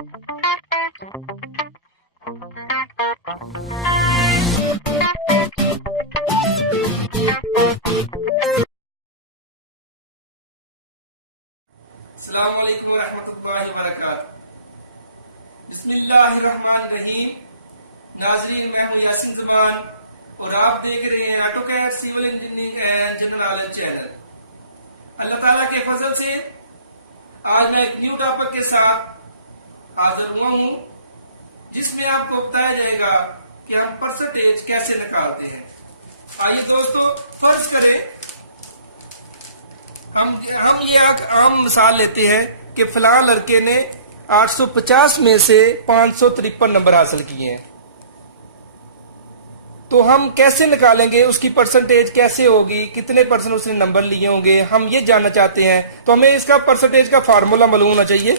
अस्सलामुअलैकुम रहमतुल्लाहि व बरकातुहू। बिस्मिल्लाहिर्रहमानिर्रहीम। नाजरीन, मैं हूं यासीन ज़ुबान और आप देख रहे हैं AutoCAD civil engineering general knowledge channel. Allah ताला के फजल से आज मैं एक न्यू टॉपिक के साथ हाजिर हुआ हूं, जिसमें आपको बताया जाएगा कि हम परसेंटेज कैसे निकालते हैं। आइए दोस्तों, फर्ज करें हम ये आम मिसाल लेते हैं कि फलां लड़के ने 850 में से 553 नंबर हासिल किए हैं। तो हम कैसे निकालेंगे, उसकी परसेंटेज कैसे होगी, कितने परसेंट उसने नंबर लिए होंगे, हम ये जानना चाहते हैं। तो हमें इसका परसेंटेज का फार्मूला मालूम होना चाहिए।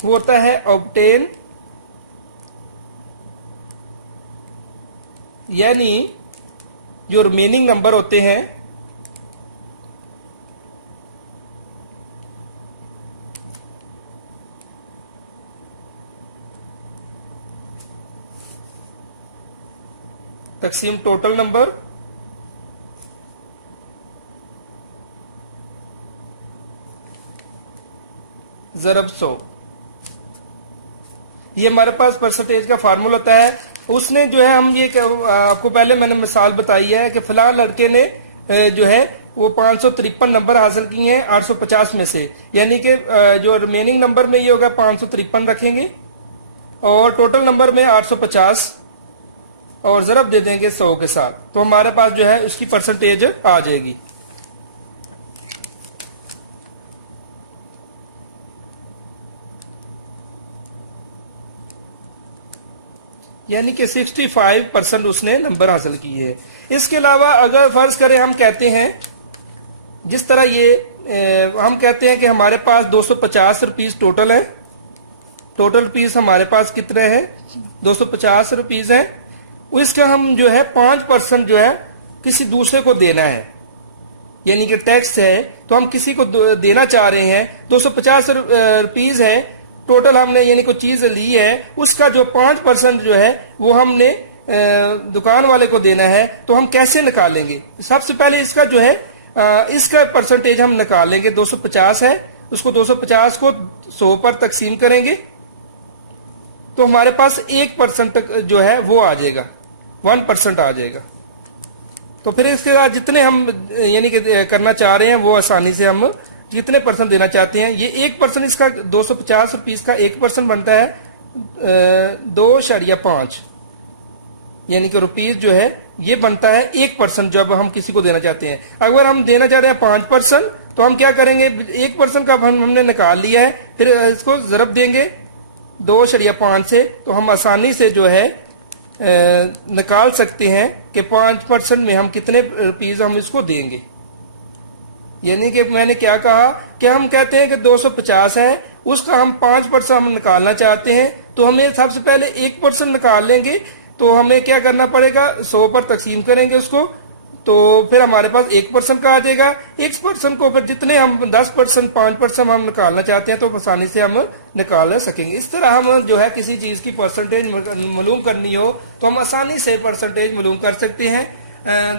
वो होता है ऑब्टेन, यानी जो रिमेनिंग नंबर होते हैं तकसीम टोटल नंबर ज़रब 100। ये हमारे पास परसेंटेज का फार्मूला होता है। उसने जो है, हम ये आपको पहले मैंने मिसाल बताई है कि फिलहाल लड़के ने जो है वो 553 नंबर हासिल किए हैं 850 में से, यानी कि जो रिमेनिंग नंबर में ये होगा 553 रखेंगे और टोटल नंबर में 850 और ज़रब दे देंगे 100 के साथ, तो हमारे पास जो है उसकी परसेंटेज आ जाएगी। यानी कि 65% उसने नंबर हासिल किए हैं। इसके अलावा अगर फर्ज करें हम कहते हैं, जिस तरह ये हम कहते हैं कि हमारे पास 250 रुपीज टोटल है। टोटल रुपीज हमारे पास कितने हैं? 250 रुपीज है। इसका हम जो है 5% जो है किसी दूसरे को देना है, यानी कि टैक्स है, तो हम किसी को देना चाह रहे हैं। 250 रुपीज है टोटल, हमने यानी कोई चीज ली है, उसका जो 5% जो है वो हमने दुकान वाले को देना है। तो हम कैसे निकालेंगे? सबसे पहले इसका जो है इसका परसेंटेज हम निकालेंगे। 250 है, उसको 250 को 100 पर तकसीम करेंगे तो हमारे पास 1% तक जो है वो आ जाएगा, 1% आ जाएगा। तो फिर इसके बाद जितने हम यानी कि करना चाह रहे हैं वो आसानी से हम जितने परसेंट देना चाहते हैं, ये 1% इसका 250 रुपीज का 1% बनता है 2.5, यानी कि रुपीज जो है ये बनता है 1% जब हम किसी को देना चाहते हैं। अगर हम देना चाह रहे हैं 5%, तो हम क्या करेंगे? 1% का हमने निकाल लिया है, फिर इसको ज़रब देंगे 2.5 से, तो हम आसानी से जो है निकाल सकते हैं कि 5% में हम कितने रुपीज हम इसको देंगे। यानी कि मैंने क्या कहा कि हम कहते हैं कि 250 है, उसका हम 5% हम निकालना चाहते हैं, तो हमें सबसे पहले 1% निकाल लेंगे। तो हमें क्या करना पड़ेगा? 100 पर तकसीम करेंगे उसको, तो फिर हमारे पास 1% का आ जाएगा। 1% को फिर जितने हम 10%, 5% हम निकालना चाहते हैं तो आसानी से हम निकाल सकेंगे। इस तरह हम जो है किसी चीज की परसेंटेज मालूम करनी हो तो हम आसानी से परसेंटेज मालूम कर सकते हैं।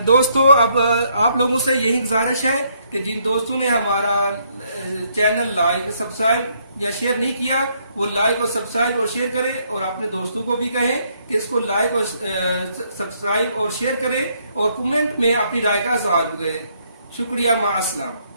दोस्तों, अब आप लोगों से यही गुजारिश है कि जिन दोस्तों ने हमारा चैनल लाइक, सब्सक्राइब या शेयर नहीं किया, वो लाइक और सब्सक्राइब और शेयर करें और अपने दोस्तों को भी कहें कि इसको लाइक और सब्सक्राइब और शेयर करें और कमेंट में अपनी राय का जवाब दें। शुक्रिया, माअस्सलाम।